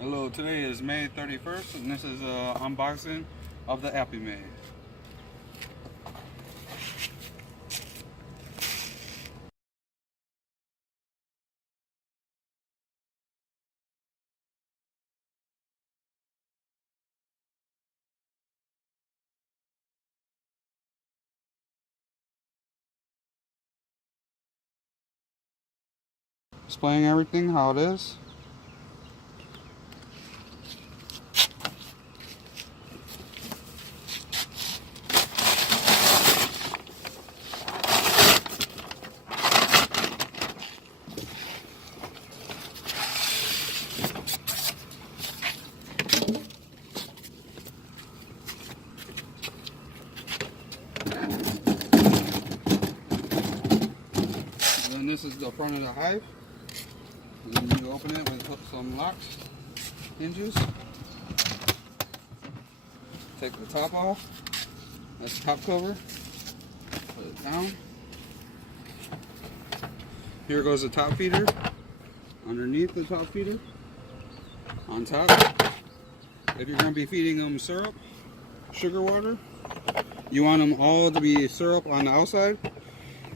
Hello, today is May 31st and this is unboxing of the Apimaye. Displaying everything how it is. And this is the front of the hive. And then you open it with some locks, hinges. Take the top off. That's the top cover. Put it down. Here goes the top feeder. Underneath the top feeder. On top. If you're going to be feeding them syrup, sugar water, you want them all to be syrup on the outside.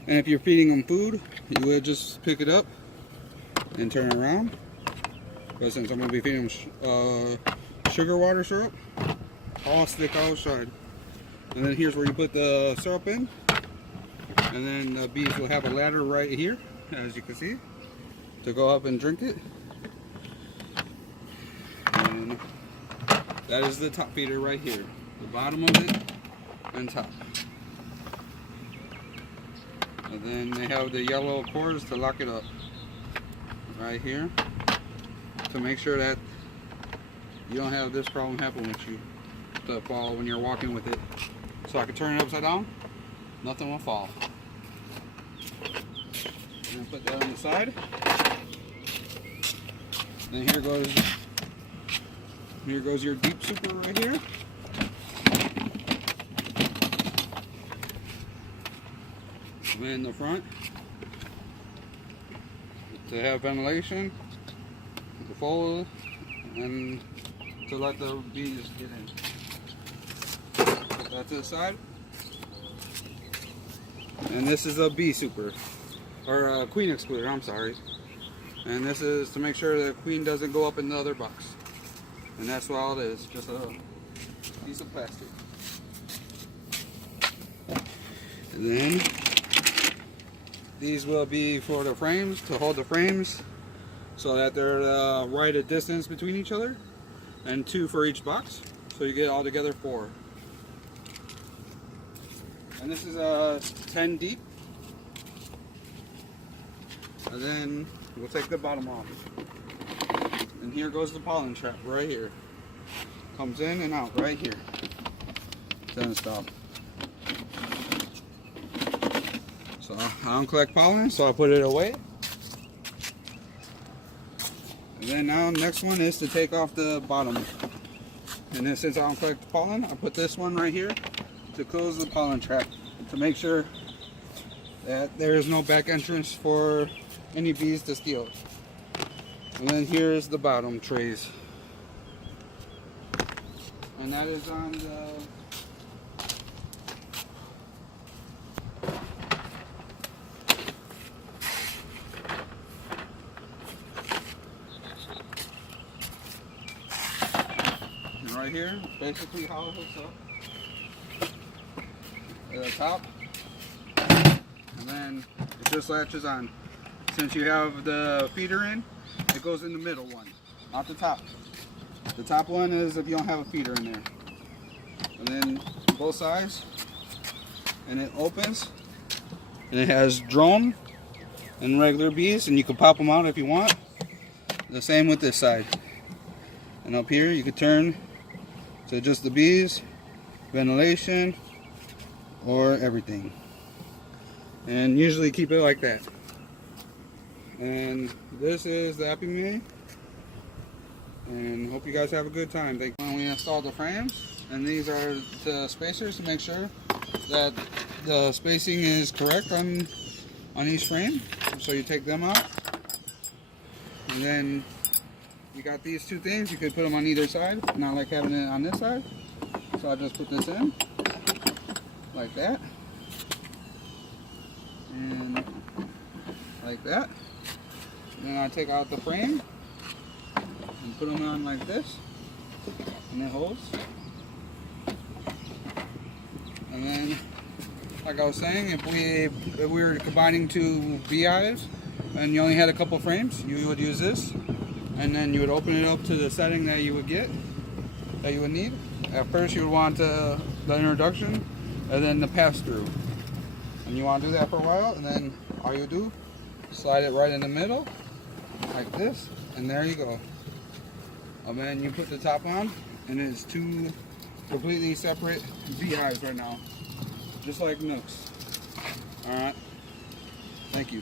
And if you're feeding them food, you would just pick it up and turn it around. But since I'm going to be feeding them sugar water syrup, all stick outside. And then here's where you put the syrup in. And then the bees will have a ladder right here, as you can see, to go up and drink it. And that is the top feeder right here. The bottom of it and top. And then they have the yellow cords to lock it up right here to make sure that you don't have this problem happen with you to fall when you're walking with it. So I can turn it upside down, nothing will fall. And put that on the side. Then here goes your deep super right here. In the front to have ventilation, to fold, and to let the bees get in. Put that to the side. And this is a bee super, or a queen excluder, I'm sorry. And this is to make sure the queen doesn't go up in the other box. And that's all it is, just a piece of plastic. And then these will be for the frames, to hold the frames so that they're right at distance between each other, and 2 for each box, so you get all together 4. And this is 10 deep. And then we'll take the bottom off. And here goes the pollen trap right here. Comes in and out right here. Doesn't stop. So I don't collect pollen, so I put it away. And then now next one is to take off the bottom. And then since I don't collect pollen, I put this one right here to close the pollen trap, to make sure that there is no back entrance for any bees to steal. And then here's the bottom trays. And that is on the right here, basically how it hooks up at the top, and then it just latches on. Since you have the feeder in, it goes in the middle one, not the top. The top one is if you don't have a feeder in there. And then both sides, and it opens, and it has drone and regular bees, and you can pop them out if you want. The same with this side. And up here you can turn to just the bees, ventilation, or everything. And usually keep it like that. And this is the Apimaye. And hope you guys have a good time. When we install the frames, and these are the spacers to make sure that the spacing is correct on each frame. So you take them out, and then you got these two things. You could put them on either side, not like having it on this side. So I'll just put this in like that, and like that. Then I take out the frame and put them on like this, and it holds. And then, like I was saying, if we were combining two beehives and you only had a couple frames, you would use this, and then you would open it up to the setting that you would need. At first, you would want the introduction, and then the pass through. And you want to do that for a while, and then all you do, slide it right in the middle, like this, and there you go. And then you put the top on, and it's two completely separate beehives right now, just like Nooks. All right, thank you.